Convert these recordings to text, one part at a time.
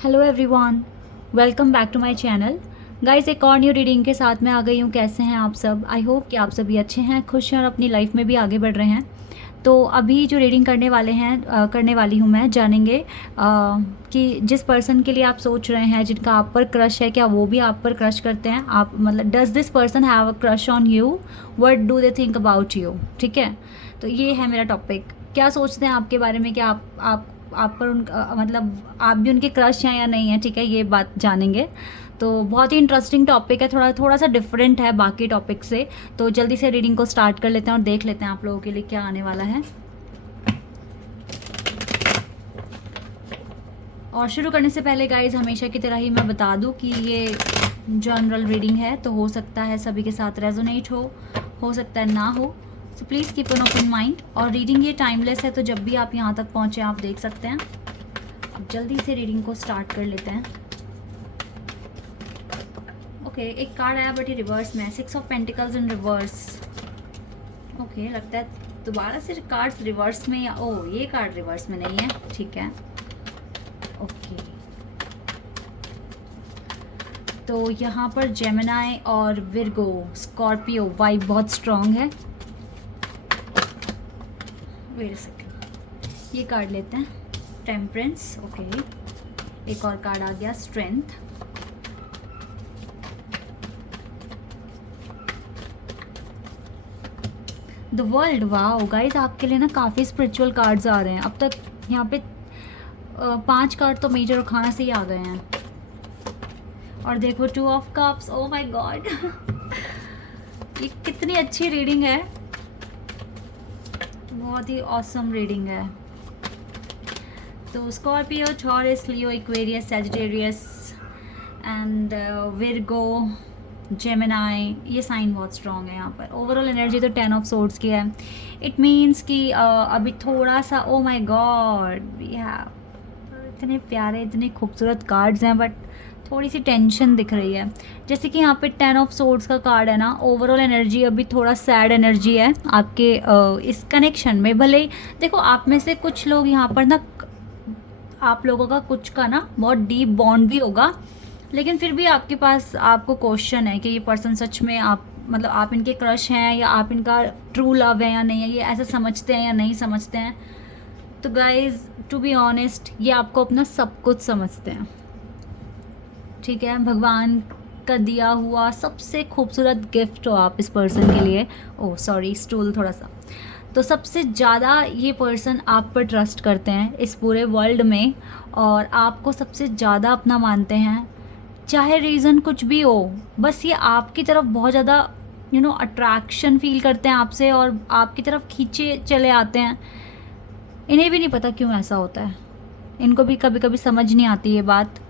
Hello everyone, welcome back to my channel. Guys, एक और new reading के साथ मैं आ गई हूँ। कैसे हैं आप सब? आई होप कि आप सभी अच्छे हैं, खुश हैं और अपनी लाइफ में भी आगे बढ़ रहे हैं। तो अभी जो रीडिंग करने वाली हूँ मैं, जानेंगे कि जिस पर्सन के लिए आप सोच रहे हैं, जिनका आप पर क्रश है, क्या वो भी आप पर क्रश करते हैं? आप मतलब does this person have a crush on you? What do they think about you? ठीक है, तो ये है मेरा टॉपिक। क्या सोचते हैं आपके बारे में? कि आप पर मतलब आप भी उनके क्रश हैं या नहीं है? ठीक है, ये बात जानेंगे। तो बहुत ही इंटरेस्टिंग टॉपिक है, थोड़ा थोड़ा सा डिफरेंट है बाकी टॉपिक से। तो जल्दी से रीडिंग को स्टार्ट कर लेते हैं और देख लेते हैं आप लोगों के लिए क्या आने वाला है। और शुरू करने से पहले गाइज, हमेशा की तरह ही मैं बता दूं कि ये जनरल रीडिंग है, तो हो सकता है सभी के साथ रेजोनेट हो सकता है ना हो। So please keep an open mind. और रीडिंग ये टाइमलेस है, तो जब भी आप यहाँ तक पहुँचे आप देख सकते हैं। अब जल्दी से रीडिंग को स्टार्ट कर लेते हैं। ओके, एक कार्ड आया बट ये रिवर्स में है, 6 of pentacles in reverse. Okay, लगता है दोबारा से कार्ड्स रिवर्स में, या ओह ये कार्ड रिवर्स में नहीं है, ठीक है। ओके, तो यहाँ पर जेमिनाई और विर्गो स्कॉर्पियो वाइब बहुत स्ट्रॉन्ग है। वेट अ सेकंड, ये कार्ड लेते हैं, टेम्परेंस। ओके, एक और कार्ड आ गया, strength. The world. Wow guys, आपके लिए ना काफ़ी स्पिरिचुअल कार्ड्स आ रहे हैं। अब तक यहाँ पे 5 कार्ड तो मेजर और खाना से ही आ गए हैं। और देखो 2 of cups. Oh my God, ये कितनी अच्छी रीडिंग है, बहुत ही ऑसम रीडिंग है। तो Scorpio, taurus, Leo, Aquarius, Sagittarius and Virgo, Gemini, ये साइन बहुत स्ट्रॉन्ग है यहाँ पर। ओवरऑल एनर्जी तो 10 ऑफ सोर्ड्स की है। इट मीन्स कि अभी थोड़ा सा, ओ माय गॉड, इतने प्यारे इतने खूबसूरत कार्ड्स हैं, बट थोड़ी सी टेंशन दिख रही है। जैसे कि यहाँ पे 10 ऑफ सोर्ड्स का कार्ड है ना, ओवरऑल एनर्जी अभी थोड़ा सैड एनर्जी है आपके इस कनेक्शन में। भले ही देखो, आप में से कुछ लोग यहाँ पर ना, आप लोगों का कुछ का ना बहुत डीप बॉन्ड भी होगा, लेकिन फिर भी आपके पास आपको क्वेश्चन है कि ये पर्सन सच में आप, मतलब आप इनके क्रश हैं, या आप इनका ट्रू लव है या नहीं है, ये ऐसा समझते हैं या नहीं समझते हैं। तो गाइज, टू बी ऑनेस्ट, ये आपको अपना सब कुछ समझते हैं, ठीक है। भगवान का दिया हुआ सबसे खूबसूरत गिफ्ट हो आप इस पर्सन के लिए। ओह सॉरी, स्टूल थोड़ा सा। तो सबसे ज़्यादा ये पर्सन आप पर ट्रस्ट करते हैं इस पूरे वर्ल्ड में, और आपको सबसे ज़्यादा अपना मानते हैं, चाहे रीज़न कुछ भी हो। बस ये आपकी तरफ बहुत ज़्यादा अट्रैक्शन फील करते हैं आपसे, और आपकी तरफ खींचे चले आते हैं। इन्हें भी नहीं पता क्यों ऐसा होता है, इनको भी कभी कभी समझ नहीं आती ये बात।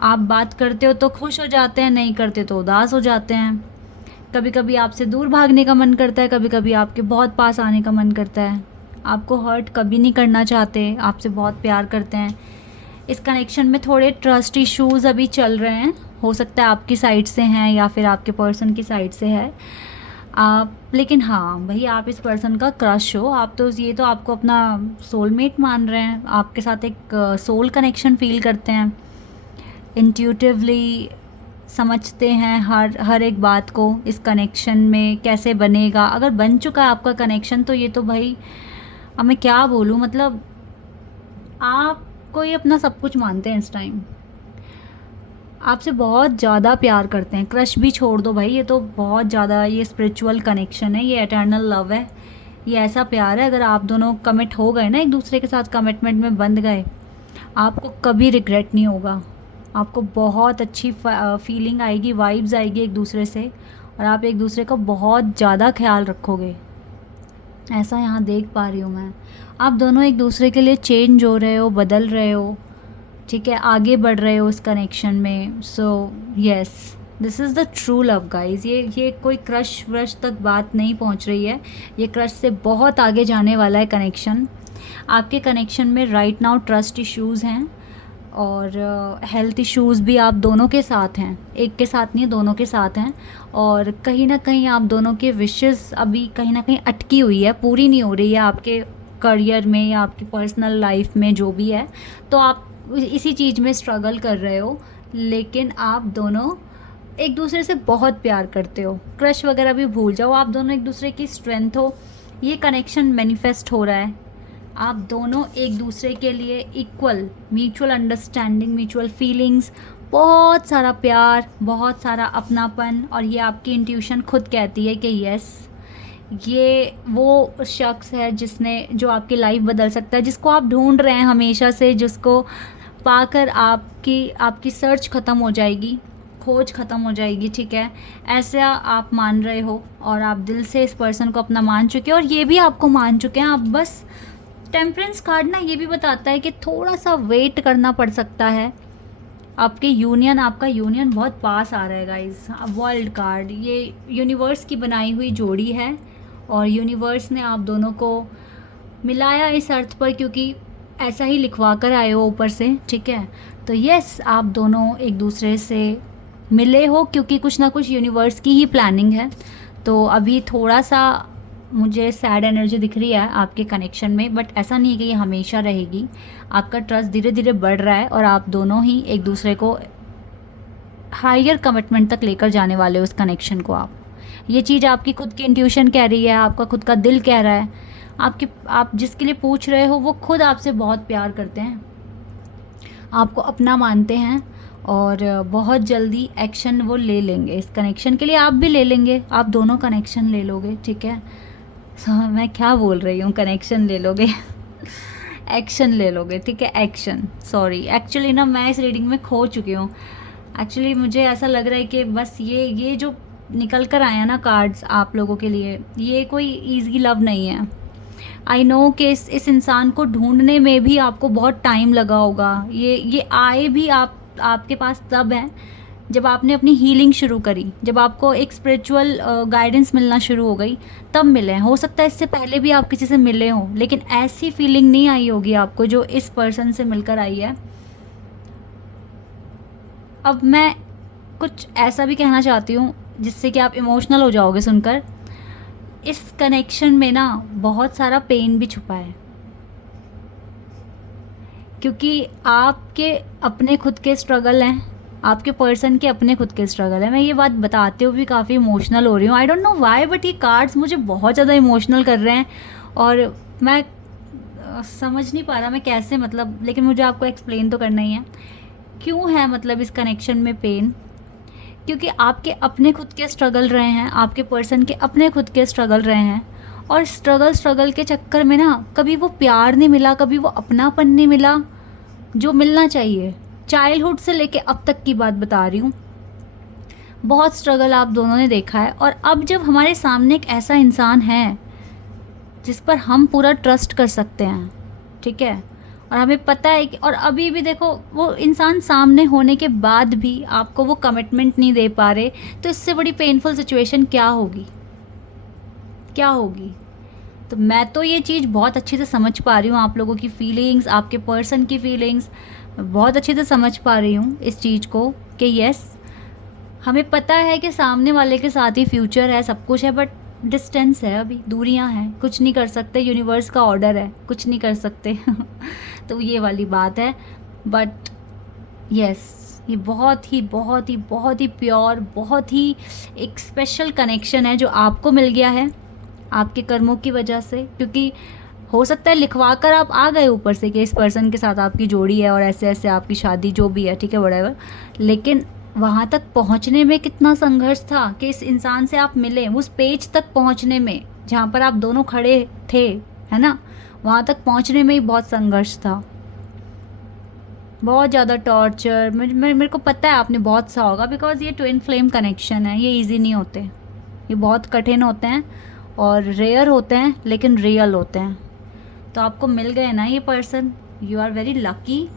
आप बात करते हो तो खुश हो जाते हैं, नहीं करते तो उदास हो जाते हैं। कभी कभी आपसे दूर भागने का मन करता है, कभी कभी आपके बहुत पास आने का मन करता है। आपको हर्ट कभी नहीं करना चाहते, आपसे बहुत प्यार करते हैं। इस कनेक्शन में थोड़े ट्रस्ट इश्यूज़ अभी चल रहे हैं, हो सकता है आपकी साइड से हैं या फिर आपके पर्सन की साइड से है। आप, लेकिन हाँ भाई, आप इस पर्सन का क्रश हो, आप तो ये तो आपको अपना सोलमेट मान रहे हैं, आपके साथ एक सोल कनेक्शन फील करते हैं, इंट्यूटिवली समझते हैं हर एक बात को। इस कनेक्शन में कैसे बनेगा, अगर बन चुका है आपका कनेक्शन, तो ये तो भाई अब मैं क्या बोलूँ, मतलब आपको ये अपना सब कुछ मानते हैं इस टाइम, आपसे बहुत ज़्यादा प्यार करते हैं। क्रश भी छोड़ दो भाई, ये तो बहुत ज़्यादा, ये स्पिरिचुअल कनेक्शन है, ये एटर्नल लव है, ये ऐसा प्यार है। अगर आप दोनों कमिट हो गए ना, एक दूसरे के साथ कमिटमेंट में बंध गए, आपको कभी रिग्रेट नहीं होगा। आपको बहुत अच्छी फीलिंग आएगी, वाइब्स आएगी एक दूसरे से, और आप एक दूसरे का बहुत ज़्यादा ख्याल रखोगे, ऐसा यहाँ देख पा रही हूँ मैं। आप दोनों एक दूसरे के लिए चेंज हो रहे हो, बदल रहे हो, ठीक है, आगे बढ़ रहे हो इस कनेक्शन में। So yes, this is the true love guys. ये कोई क्रश व्रश तक बात नहीं पहुँच रही है, ये क्रश से बहुत आगे जाने वाला है कनेक्शन। आपके कनेक्शन में राइट नाउ ट्रस्ट इश्यूज़ हैं, और हेल्थ इश्यूज़ भी आप दोनों के साथ हैं, एक के साथ नहीं है, दोनों के साथ हैं। और कहीं ना कहीं आप दोनों के विशेस अभी कहीं ना कहीं अटकी हुई है, पूरी नहीं हो रही है आपके करियर में या आपकी पर्सनल लाइफ में, जो भी है। तो आप इसी चीज़ में स्ट्रगल कर रहे हो, लेकिन आप दोनों एक दूसरे से बहुत प्यार करते हो। क्रश वगैरह भी भूल जाओ, आप दोनों एक दूसरे की स्ट्रेंथ हो। ये कनेक्शन मैनिफेस्ट हो रहा है। आप दोनों एक दूसरे के लिए equal, mutual understanding, mutual feelings, बहुत सारा प्यार, बहुत सारा अपनापन। और ये आपकी इंट्यूशन खुद कहती है कि यस, ये वो शख्स है जो आपकी लाइफ बदल सकता है, जिसको आप ढूंढ रहे हैं हमेशा से, जिसको पाकर आपकी सर्च ख़त्म हो जाएगी, खोज ख़त्म हो जाएगी। ठीक है, ऐसा आप मान रहे हो और आप दिल से इस पर्सन को अपना मान चुके हैं, और ये भी आपको मान चुके हैं। आप बस, टेम्परेंस कार्ड ना ये भी बताता है कि थोड़ा सा वेट करना पड़ सकता है। आपका यूनियन बहुत पास आ रहा है गाइस। वर्ल्ड कार्ड, ये यूनिवर्स की बनाई हुई जोड़ी है, और यूनिवर्स ने आप दोनों को मिलाया इस अर्थ पर, क्योंकि ऐसा ही लिखवा कर आए हो ऊपर से। ठीक है, तो यस, आप दोनों एक दूसरे से मिले हो क्योंकि कुछ ना कुछ यूनिवर्स की ही प्लानिंग है। तो अभी थोड़ा सा मुझे सैड एनर्जी दिख रही है आपके कनेक्शन में, बट ऐसा नहीं है कि ये हमेशा रहेगी। आपका ट्रस्ट धीरे धीरे बढ़ रहा है और आप दोनों ही एक दूसरे को हायर कमिटमेंट तक लेकर जाने वाले हो। उस कनेक्शन को ये चीज़ आपकी खुद की इंट्यूशन कह रही है, आपका खुद का दिल कह रहा है। आप जिसके लिए पूछ रहे हो वो खुद आपसे बहुत प्यार करते हैं, आपको अपना मानते हैं, और बहुत जल्दी एक्शन वो ले लेंगे। इस कनेक्शन के लिए आप भी ले लेंगे, आप दोनों कनेक्शन ले लोगे। ठीक है, मैं क्या बोल रही हूँ, कनेक्शन ले लोगे एक्शन ले लोगे। ठीक है, एक्शन, सॉरी, एक्चुअली ना मैं इस रीडिंग में खो चुकी हूँ। एक्चुअली मुझे ऐसा लग रहा है कि बस ये जो निकल कर आया ना कार्ड्स आप लोगों के लिए, ये कोई ईजी लव नहीं है। आई नो कि इस इंसान को ढूंढने में भी आपको बहुत टाइम लगा होगा। ये आए भी आपके पास तब है जब आपने अपनी हीलिंग शुरू करी, जब आपको एक स्पिरिचुअल गाइडेंस मिलना शुरू हो गई, तब मिले। हो सकता है इससे पहले भी आप किसी से मिले हों, लेकिन ऐसी फीलिंग नहीं आई होगी आपको जो इस पर्सन से मिलकर आई है। अब मैं कुछ ऐसा भी कहना चाहती हूँ जिससे कि आप इमोशनल हो जाओगे सुनकर। इस कनेक्शन में ना बहुत सारा पेन भी छुपा है, क्योंकि आपके अपने खुद के स्ट्रगल हैं, आपके पर्सन के अपने खुद के स्ट्रगल है। मैं ये बात बताते हुए भी काफ़ी इमोशनल हो रही हूँ। I don't know why, but ये कार्ड्स मुझे बहुत ज़्यादा इमोशनल कर रहे हैं, और मैं समझ नहीं पा रहा मैं कैसे, मतलब, लेकिन मुझे आपको एक्सप्लेन तो करना ही है क्यों है मतलब इस कनेक्शन में पेन। क्योंकि आपके अपने खुद के स्ट्रगल रहे हैं, आपके पर्सन के अपने खुद के स्ट्रगल रहे हैं, और स्ट्रगल के चक्कर में ना कभी वो प्यार नहीं मिला, कभी वो अपनापन नहीं मिला जो मिलना चाहिए। चाइल्डहुड से लेके अब तक की बात बता रही हूँ, बहुत स्ट्रगल आप दोनों ने देखा है। और अब जब हमारे सामने एक ऐसा इंसान है जिस पर हम पूरा ट्रस्ट कर सकते हैं, ठीक है, और हमें पता है कि, और अभी भी देखो वो इंसान सामने होने के बाद भी आपको वो कमिटमेंट नहीं दे पा रहे, तो इससे बड़ी पेनफुल सिचुएशन क्या होगी, क्या होगी। तो मैं तो ये चीज़ बहुत अच्छे से समझ पा रही हूँ, आप लोगों की फीलिंग्स, आपके पर्सन की फीलिंग्स बहुत अच्छे से समझ पा रही हूँ इस चीज़ को कि यस, हमें पता है कि सामने वाले के साथ ही फ्यूचर है, सब कुछ है, बट डिस्टेंस है, अभी दूरियां हैं, कुछ नहीं कर सकते, यूनिवर्स का ऑर्डर है, कुछ नहीं कर सकते तो ये वाली बात है। बट यस, ये बहुत ही बहुत ही बहुत ही प्योर, बहुत ही एक स्पेशल कनेक्शन है जो आपको मिल गया है आपके कर्मों की वजह से। क्योंकि हो सकता है लिखवा कर आप आ गए ऊपर से कि इस पर्सन के साथ आपकी जोड़ी है और ऐसे ऐसे आपकी शादी जो भी है, ठीक है, व्हाटएवर, लेकिन वहाँ तक पहुँचने में कितना संघर्ष था कि इस इंसान से आप मिले, उस पेज तक पहुँचने में जहाँ पर आप दोनों खड़े थे, है ना, वहाँ तक पहुँचने में ही बहुत संघर्ष था, बहुत ज़्यादा टॉर्चर। मेरे को पता है आपने बहुत सा होगा, बिकॉज ये ट्विन फ्लेम कनेक्शन है, ये इजी नहीं होते, ये बहुत कठिन होते हैं और रेयर होते हैं, लेकिन रियल होते हैं। तो आपको मिल गए ना ये person, you are very lucky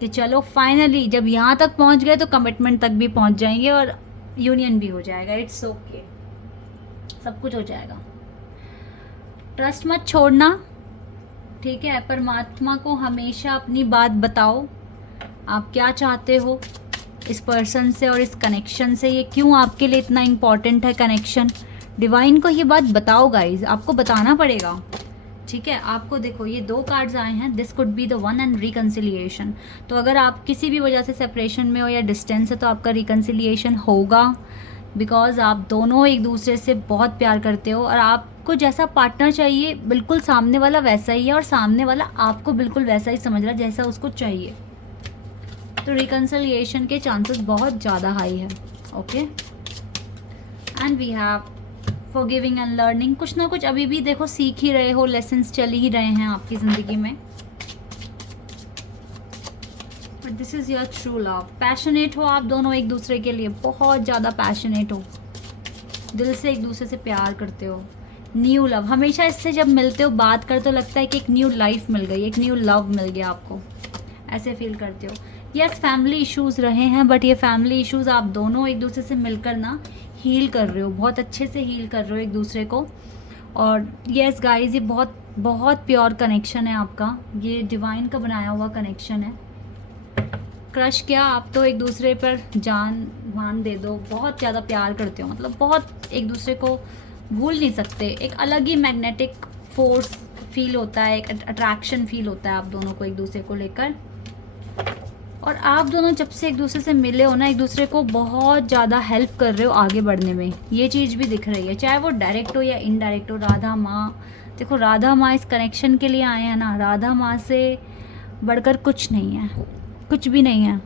कि चलो फाइनली जब यहाँ तक पहुँच गए तो कमिटमेंट तक भी पहुँच जाएंगे और यूनियन भी हो जाएगा। इट्स ओके, सब कुछ हो जाएगा। ट्रस्ट मत छोड़ना, ठीक है, परमात्मा को हमेशा अपनी बात बताओ, आप क्या चाहते हो इस पर्सन से और इस कनेक्शन से, ये क्यों आपके लिए इतना इम्पॉर्टेंट है कनेक्शन। डिवाइन को ये बात बताओ गाइज, आपको बताना पड़ेगा। ठीक है, आपको देखो ये 2 कार्ड्स आए हैं, this could be the one and reconciliation. तो अगर आप किसी भी वजह से सेपरेशन में हो या डिस्टेंस है तो आपका रिकन्सिलिएशन होगा, बिकॉज आप दोनों एक दूसरे से बहुत प्यार करते हो और आपको जैसा पार्टनर चाहिए बिल्कुल सामने वाला वैसा ही है, और सामने वाला आपको बिल्कुल वैसा ही समझ रहा है जैसा उसको चाहिए। तो रिकन्सिलिएशन के चांसेस बहुत ज़्यादा हाई है। Okay, and we have forgiving and learning. कुछ ना कुछ अभी भी देखो सीख ही रहे हो, लेसन्स चल ही रहे हैं आपकी ज़िंदगी में। But this is your true love. Passionate हो आप दोनों एक दूसरे के लिए, बहुत ज़्यादा पैशनेट हो, दिल से एक दूसरे से प्यार करते हो। न्यू लव, हमेशा इससे जब मिलते हो बात करते हो लगता है कि एक न्यू लाइफ मिल गई, एक न्यू लव मिल गया आपको, ऐसे फील करते हो। यस, फैमिली इश्यूज़ रहे हैं, बट ये फैमिली इश्यूज़ आप दोनों एक दूसरे से मिलकर ना हील कर रहे हो, बहुत अच्छे से हील कर रहे हो एक दूसरे को। और यस गाइस, ये बहुत बहुत प्योर कनेक्शन है आपका, ये डिवाइन का बनाया हुआ कनेक्शन है। क्रश क्या, आप तो एक दूसरे पर जान मान दे दो, बहुत ज़्यादा प्यार करते हो, मतलब बहुत एक दूसरे को भूल नहीं सकते। एक अलग ही मैग्नेटिक फोर्स फील होता है, एक अट्रैक्शन फील होता है आप दोनों को एक दूसरे को लेकर। और आप दोनों जब से एक दूसरे से मिले हो ना, एक दूसरे को बहुत ज़्यादा हेल्प कर रहे हो आगे बढ़ने में, ये चीज़ भी दिख रही है, चाहे वो डायरेक्ट हो या इनडायरेक्ट हो। राधा माँ, देखो राधा माँ इस कनेक्शन के लिए आए हैं ना, राधा माँ से बढ़कर कुछ नहीं है, कुछ भी नहीं है,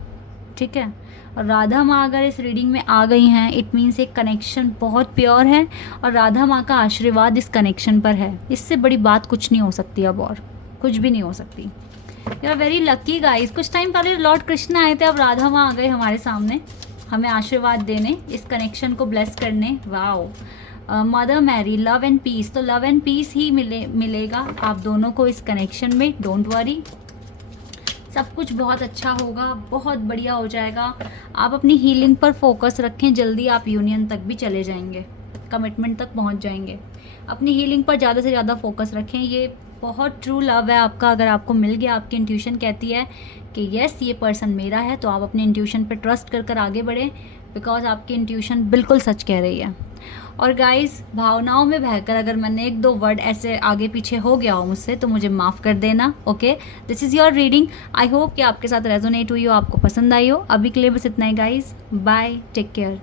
ठीक है। और राधा माँ अगर इस रीडिंग में आ गई हैं, इट मीन्स एक कनेक्शन बहुत प्योर है और राधा माँ का आशीर्वाद इस कनेक्शन पर है। इससे बड़ी बात कुछ नहीं हो सकती अब, और कुछ भी नहीं हो सकती। You are very lucky guys. कुछ टाइम पहले लॉर्ड कृष्ण आए थे, अब राधा माँ आ गए हमारे सामने हमें आशीर्वाद देने, इस कनेक्शन को ब्लेस करने। Wow, mother Mary, love and peace. तो लव एंड पीस ही मिलेगा आप दोनों को इस कनेक्शन में, डोंट वरी, सब कुछ बहुत अच्छा होगा, बहुत बढ़िया हो जाएगा। आप अपनी हीलिंग पर फोकस रखें, जल्दी आप यूनियन तक भी चले जाएंगे, कमिटमेंट तक पहुंच जाएंगे। अपनी हीलिंग पर ज़्यादा से ज़्यादा फोकस रखें, ये बहुत ट्रू लव है आपका। अगर आपको मिल गया, आपकी इंट्यूशन कहती है कि यस ये पर्सन मेरा है, तो आप अपने इंट्यूशन पर ट्रस्ट कर कर आगे बढ़ें, बिकॉज आपकी इंट्यूशन बिल्कुल सच कह रही है। और गाइस, भावनाओं में बहकर अगर मैंने 1-2 वर्ड ऐसे आगे पीछे हो गया हो मुझसे तो मुझे माफ़ कर देना। Okay, this is your reading. I hope कि आपके साथ रेजोनेट हुई हो, आपको पसंद आई हो। अभी के लिए बस इतना ही गाइस, बाय, टेक केयर।